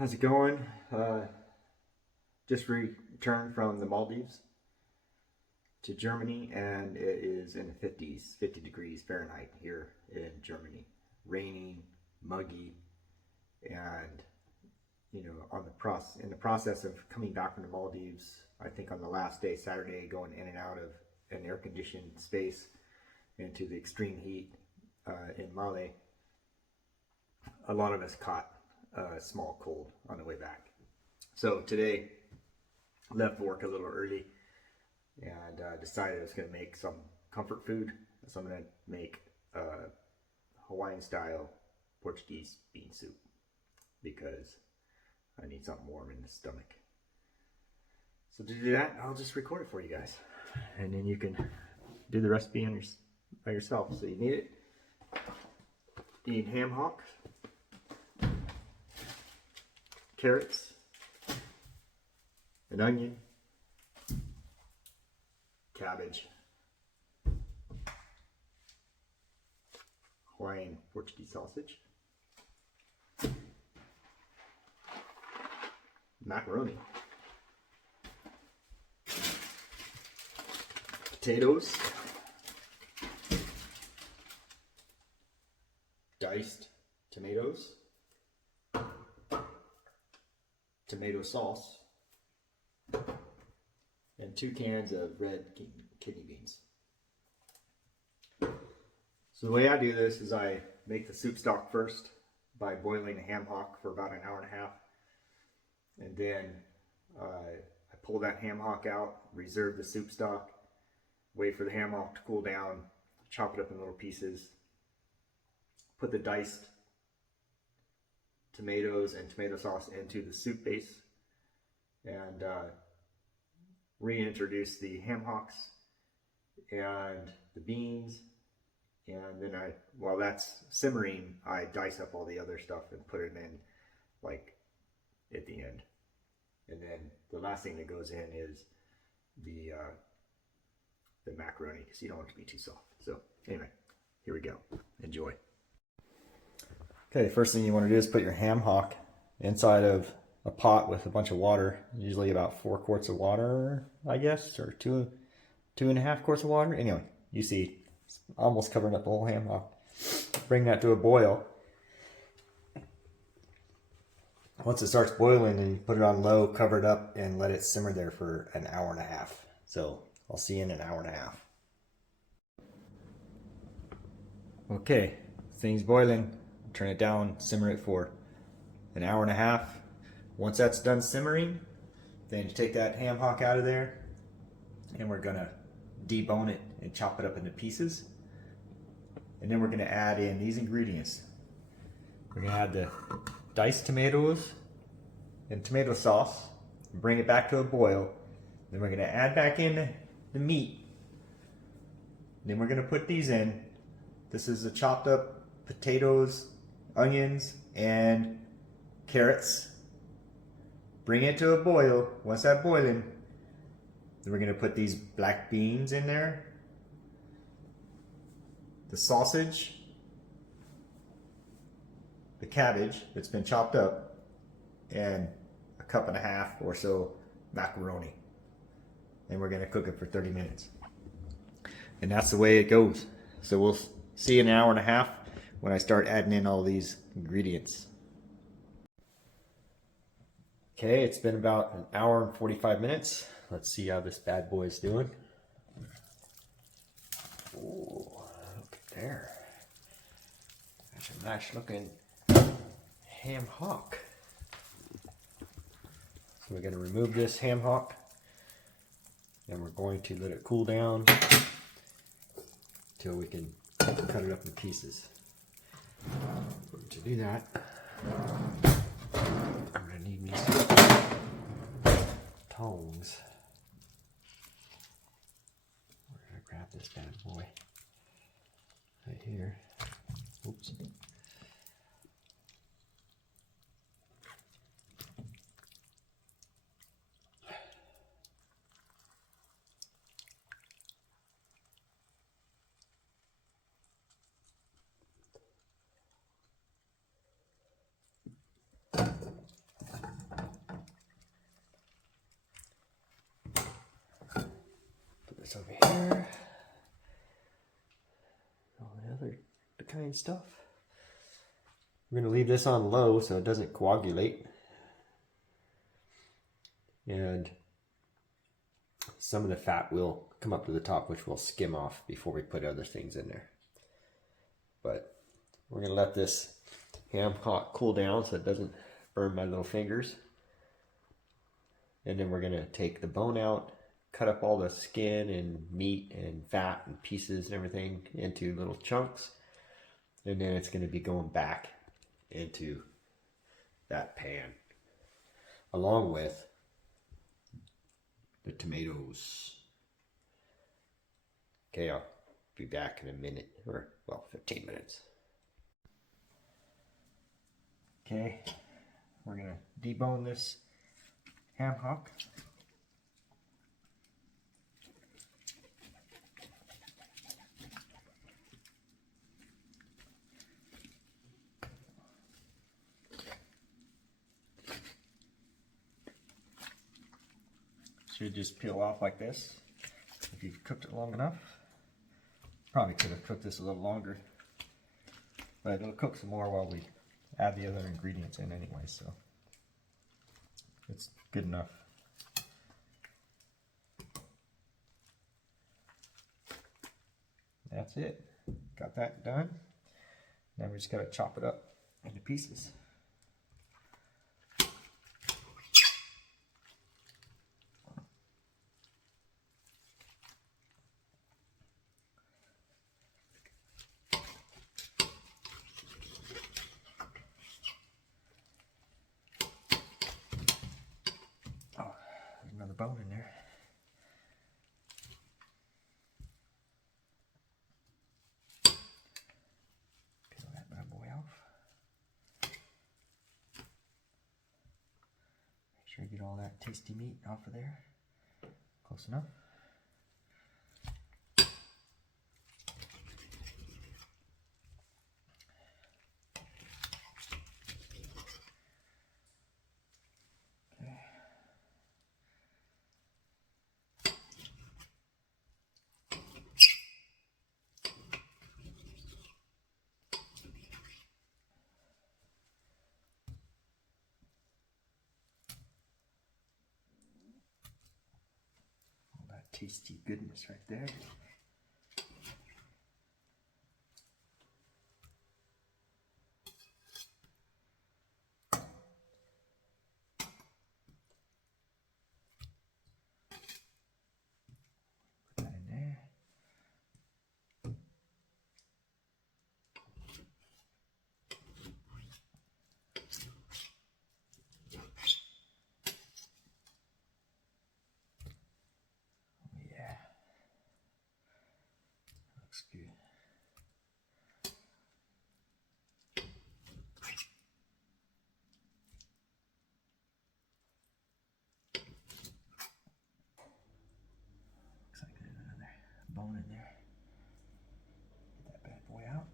How's it going? Just returned from the Maldives to Germany, and it is in the 50s, 50 degrees Fahrenheit here in Germany. Raining, muggy, and in the process of coming back from the Maldives, I think on the last day, Saturday, going in and out of an air-conditioned space into the extreme heat in Mali, a lot of us caught a small cold on the way back. So today, left work a little early and decided I was going to make some comfort food. So I'm going to make Hawaiian style Portuguese bean soup because I need something warm in the stomach. So to do that, I'll just record it for you guys, and then you can do the recipe by yourself. So you need it. You need ham hocks, carrots, an onion, cabbage, Hawaiian Portuguese sausage, macaroni, potatoes, diced tomatoes, tomato sauce, and 2 cans of red kidney beans. So the way I do this is I make the soup stock first by boiling a ham hock for about an hour and a half, and then I pull that ham hock out, reserve the soup stock, wait for the ham hock to cool down, chop it up in little pieces, put the diced tomatoes and tomato sauce into the soup base, and reintroduce the ham hocks and the beans, and then while that's simmering, I dice up all the other stuff and put it in like at the end. And then the last thing that goes in is the macaroni, because you don't want it to be too soft. So anyway, here we go. Enjoy. Okay, the first thing you want to do is put your ham hock inside of a pot with a bunch of water, usually about 4 quarts of water, I guess, or 2.5 quarts of water. Anyway, you see, it's almost covering up the whole ham hock. Bring that to a boil. Once it starts boiling, then you put it on low, cover it up, and let it simmer there for an hour and a half. So I'll see you in an hour and a half. Okay, things boiling. Turn it down, simmer it for an hour and a half. Once that's done simmering, then you take that ham hock out of there, and we're gonna debone it and chop it up into pieces. And then we're gonna add in these ingredients. We're gonna add the diced tomatoes and tomato sauce, bring it back to a boil. Then we're gonna add back in the meat. Then we're gonna put these in. This is the chopped up potatoes, onions, and carrots. Bring it to a boil. Once that's boiling, then we're going to put these black beans in there, the sausage, the cabbage that's been chopped up, and a 1.5 cups or so macaroni. And we're going to cook it for 30 minutes. And that's the way it goes. So we'll see you in an hour and a half when I start adding in all these ingredients. Okay, it's been about an hour and 45 minutes. Let's see how this bad boy is doing. Ooh, look at there. That's a nice looking ham hock. So we're going to remove this ham hock, and we're going to let it cool down until we can cut it up in pieces. To do that, I'm going to need me some tongs. We're going to grab this bad boy right here. Oops. this over here. All the other kind of stuff. We're going to leave this on low so it doesn't coagulate. And some of the fat will come up to the top, which we'll skim off before we put other things in there. But we're going to let this ham hock cool down so it doesn't burn my little fingers. And then we're going to take the bone out, cut up all the skin and meat and fat and pieces and everything into little chunks. And then it's going to be going back into that pan along with the tomatoes. Okay, I'll be back in a minute, or well, 15 minutes. Okay, we're gonna debone this ham hock. Should just peel off like this if you've cooked it long enough. Probably could have cooked this a little longer, but it'll cook some more while we add the other ingredients in anyway, so it's good enough. That's it. Got that done. Now we just gotta chop it up into pieces. Another bone in there. Peel that bad boy off. Make sure you get all that tasty meat off of there. Close enough. Tasty goodness right there. Put that in there. Good. Looks like there's another bone in there. Get that bad boy out.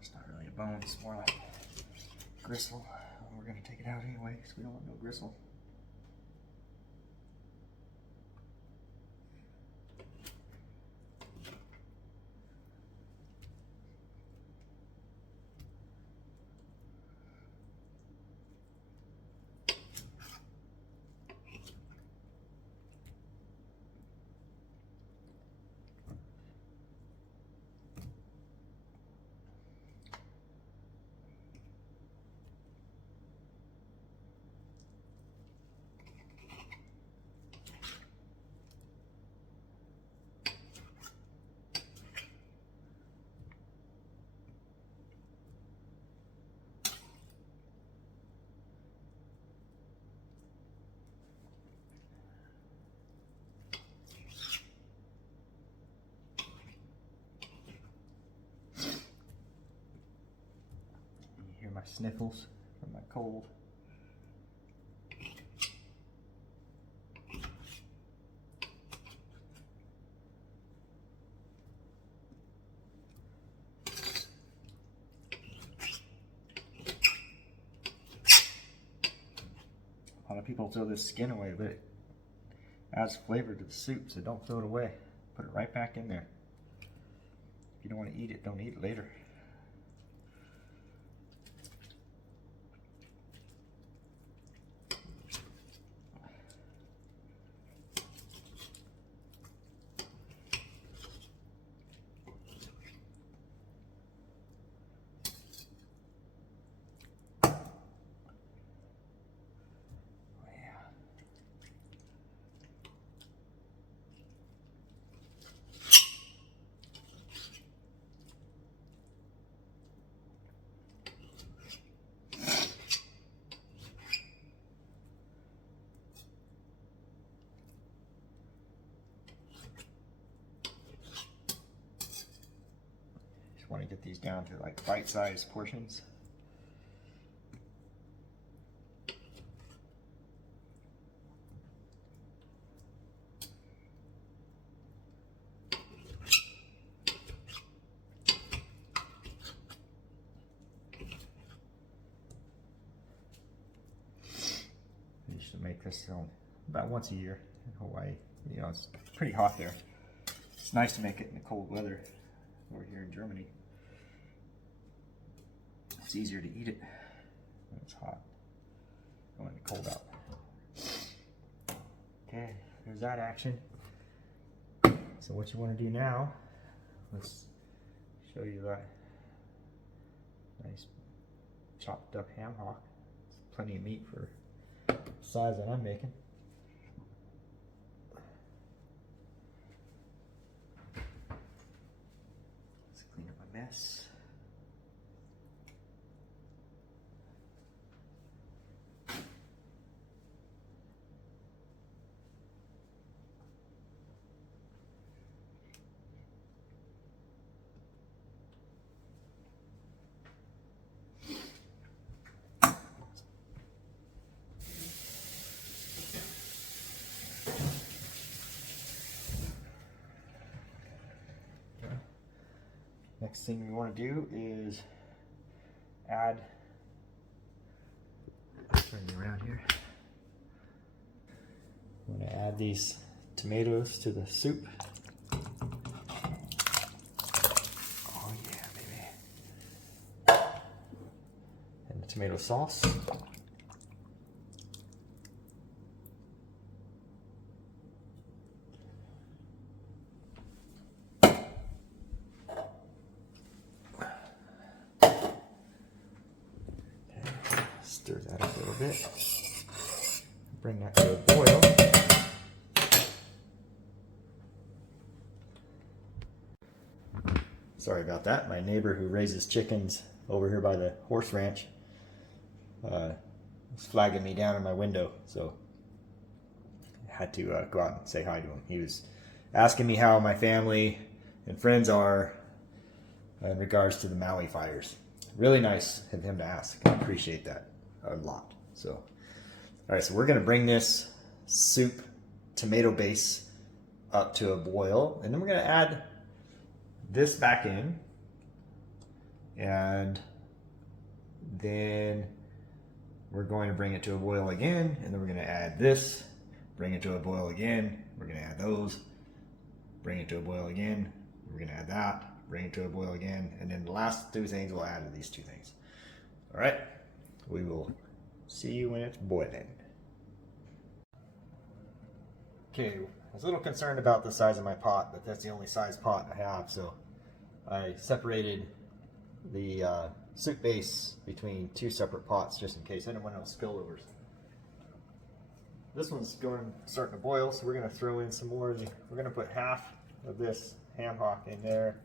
It's not really a bone, it's more like gristle. We're going to take it out anyway because we don't want no gristle. My sniffles from my cold. A lot of people throw this skin away, but it adds flavor to the soup, so don't throw it away. Put it right back in there. If you don't want to eat it, don't eat it later. Want to get these down to like bite-sized portions. I used to make this about once a year in Hawaii. You know, it's pretty hot there. It's nice to make it in the cold weather over here in Germany. It's easier to eat it when it's hot, when it's cold out. Okay, there's that action. So what you want to do now, let's show you that nice chopped up ham hock. It's plenty of meat for the size that I'm making. Let's clean up my mess. Next thing we want to do is add, turn you around here. I'm going to add these tomatoes to the soup. Oh yeah, baby. And the tomato sauce. Stir that up a little bit. Bring that to a boil. Sorry about that. My neighbor who raises chickens over here by the horse ranch was flagging me down in my window, so I had to go out and say hi to him. He was asking me how my family and friends are in regards to the Maui fires. Really nice of him to ask. I appreciate that a lot. So, all right, so we're going to bring this soup tomato base up to a boil, and then we're going to add this back in, and then we're going to bring it to a boil again, and then we're going to add this, bring it to a boil again, we're going to add those, bring it to a boil again, we're going to add that, bring it to a boil again, and then the last two things we'll add are these two things. All right, we will see you when it's boiling. Okay, I was a little concerned about the size of my pot, but that's the only size pot I have, so I separated the soup base between two separate pots just in case. I didn't want no spillovers. This one's starting to boil, so we're going to throw in some more. We're going to put half of this ham hock in there,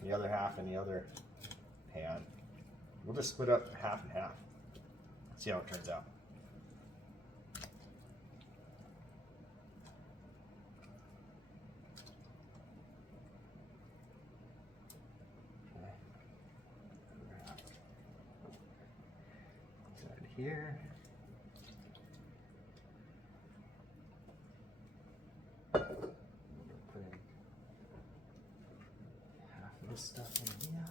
and the other half in the other pan. We'll just split up half and half. See how it turns out. Side here. Put in half of this stuff in here.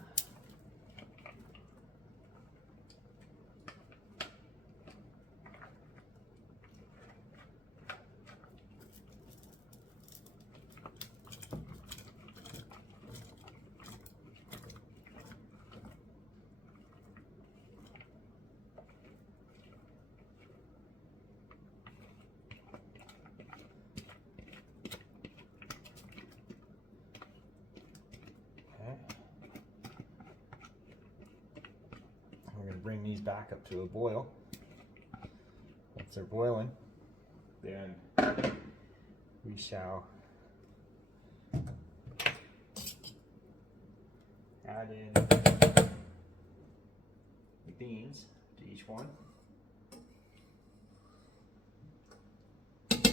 back up to a boil. Once they're boiling, then we shall add in the beans to each one. It's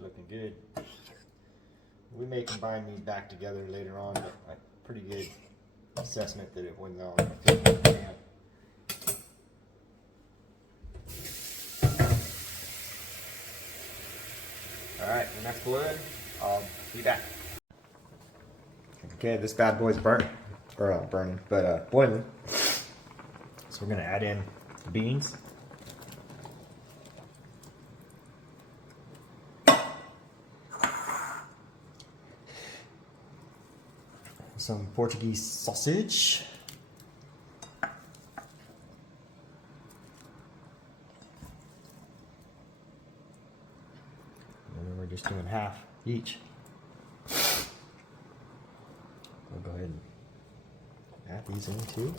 looking good. We may combine these back together later on, but a pretty good assessment that it went all in the pan. Alright, when that's boiling, I'll be back. Okay, this bad boy's burnt, or burning, but boiling. So we're gonna add in the beans. Some Portuguese sausage. And then we're just doing half each. We'll go ahead and add these in too.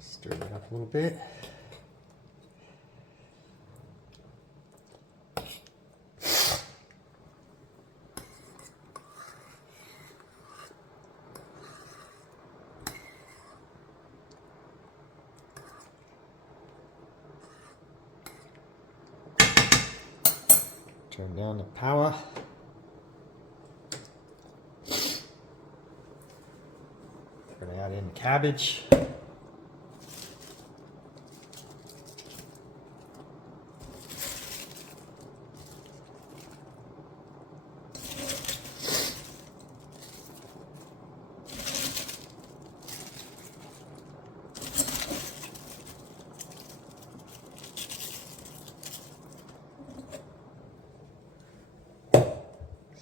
Stir that up a little bit. Turn down the power. We're going to add in the cabbage.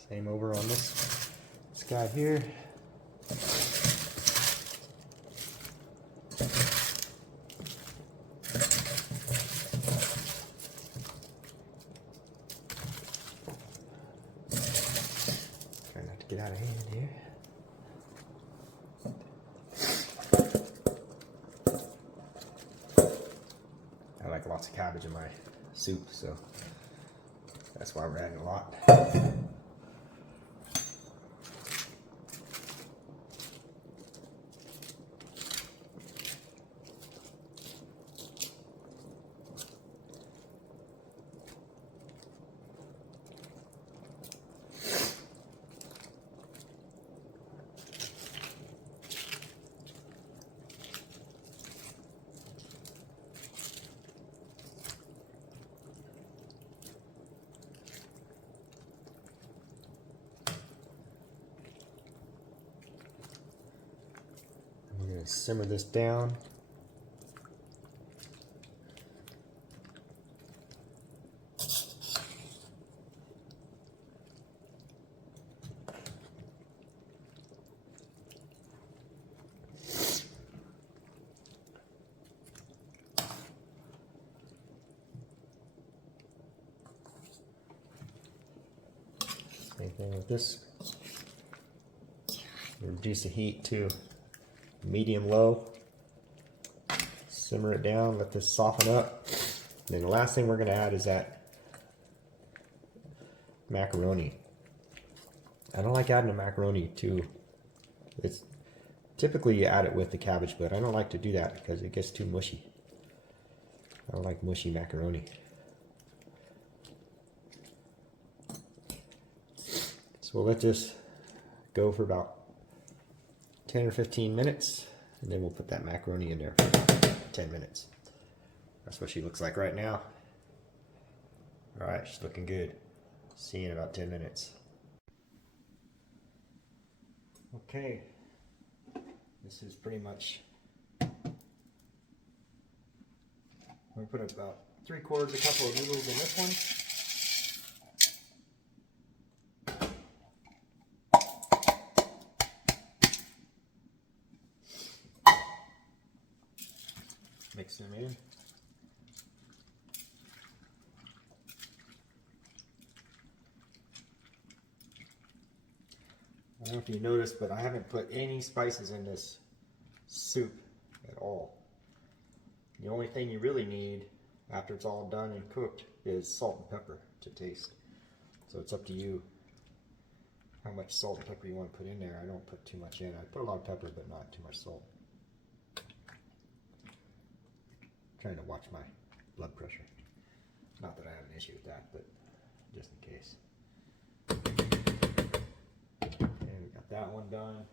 Same over on this guy here. Try not to get out of hand here. I like lots of cabbage in my soup, so that's why we're adding a lot. I'm going to simmer this down. Same thing with this. Reduce the heat to medium low. Simmer it down, let this soften up. Then the last thing we're going to add is that macaroni. I don't like adding the macaroni too. It's typically you add it with the cabbage, but I don't like to do that because it gets too mushy. I don't like mushy macaroni. So we'll let this go for about 10 or 15 minutes, and then we'll put that macaroni in there for 10 minutes. That's what she looks like right now. All right, she's looking good. See you in about 10 minutes. Okay, this is pretty much, we put about 3/4 a couple of noodles in this one. Mix them in. I don't know if you noticed, but I haven't put any spices in this soup at all. The only thing you really need after it's all done and cooked is salt and pepper to taste. So it's up to you how much salt and pepper you want to put in there. I don't put too much in. I put a lot of pepper, but not too much salt. I'm trying to watch my blood pressure. Not that I have an issue with that, but just in case. Okay, we got that one done.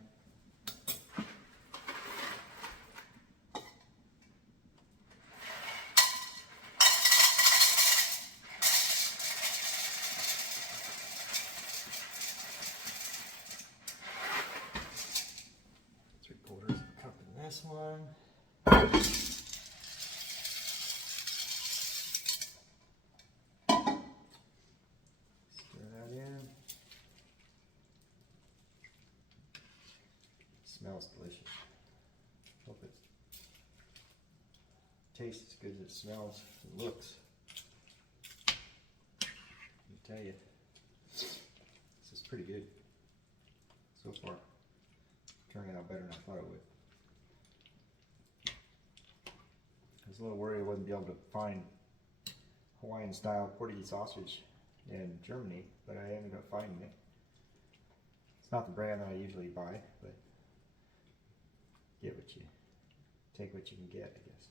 This one. Stir that in. Smells delicious. Hope it tastes as good as it smells and looks. Let me tell you, this is pretty good so far. Turning out better than I thought it would. I was a little worried I wouldn't be able to find Hawaiian style Portuguese sausage in Germany, but I ended up finding it. It's not the brand that I usually buy, but take what you can get, I guess.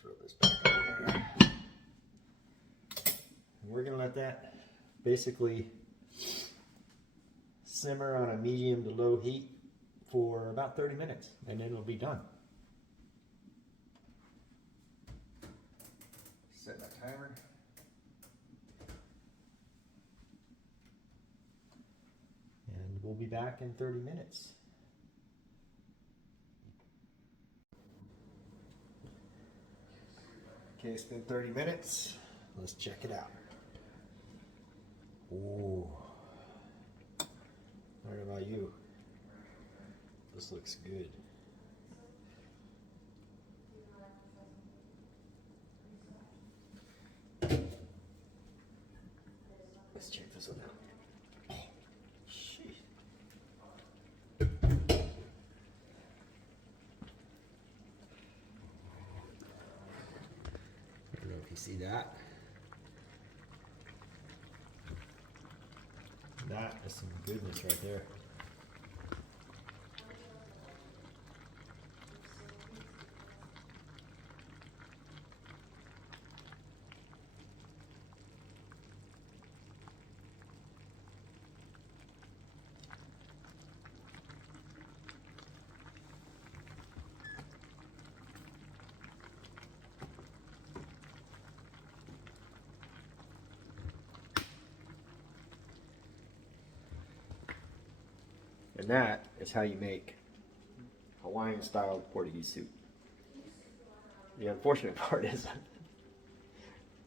Throw this back over there. And we're gonna let that basically simmer on a medium to low heat for about 30 minutes, and then it'll be done. Set my timer. And we'll be back in 30 minutes. Okay, it's been 30 minutes. Let's check it out. Ooh. I don't know about you. This looks good. Let's check this one out. Oh, jeez. I don't know if you see that. That is some goodness right there. And that is how you make Hawaiian style Portuguese soup. The unfortunate part is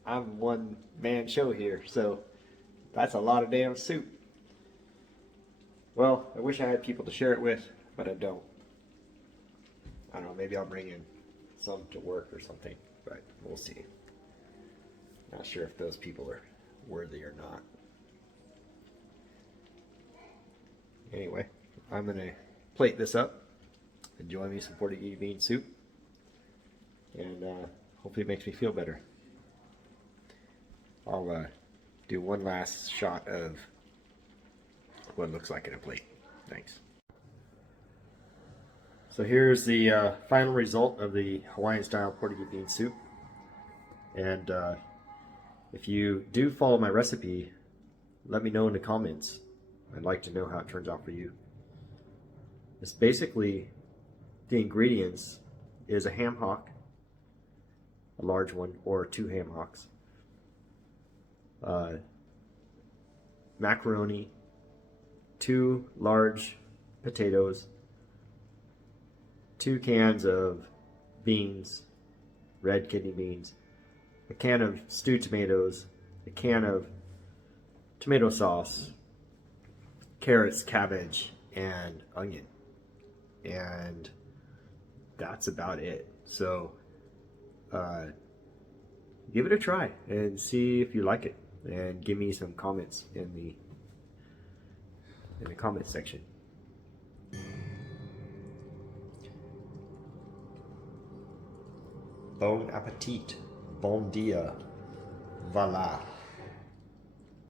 I'm one man show here, so that's a lot of damn soup. Well, I wish I had people to share it with, but I don't. I don't know, maybe I'll bring in some to work or something, but we'll see. Not sure if those people are worthy or not. Anyway, I'm gonna plate this up. Enjoy me some Portuguese bean soup, and hopefully it makes me feel better. I'll do one last shot of what it looks like in a plate. Thanks. So here's the final result of the Hawaiian style Portuguese bean soup. And if you do follow my recipe, let me know in the comments. I'd like to know how it turns out for you. It's basically, the ingredients is a ham hock, a large one, or 2 ham hocks, macaroni, 2 large potatoes, 2 cans of beans, red kidney beans, a can of stewed tomatoes, a can of tomato sauce, carrots, cabbage, and onion. And that's about it. So give it a try and see if you like it, and give me some comments in the comment section. Bon appetit. Bon dia. Voila.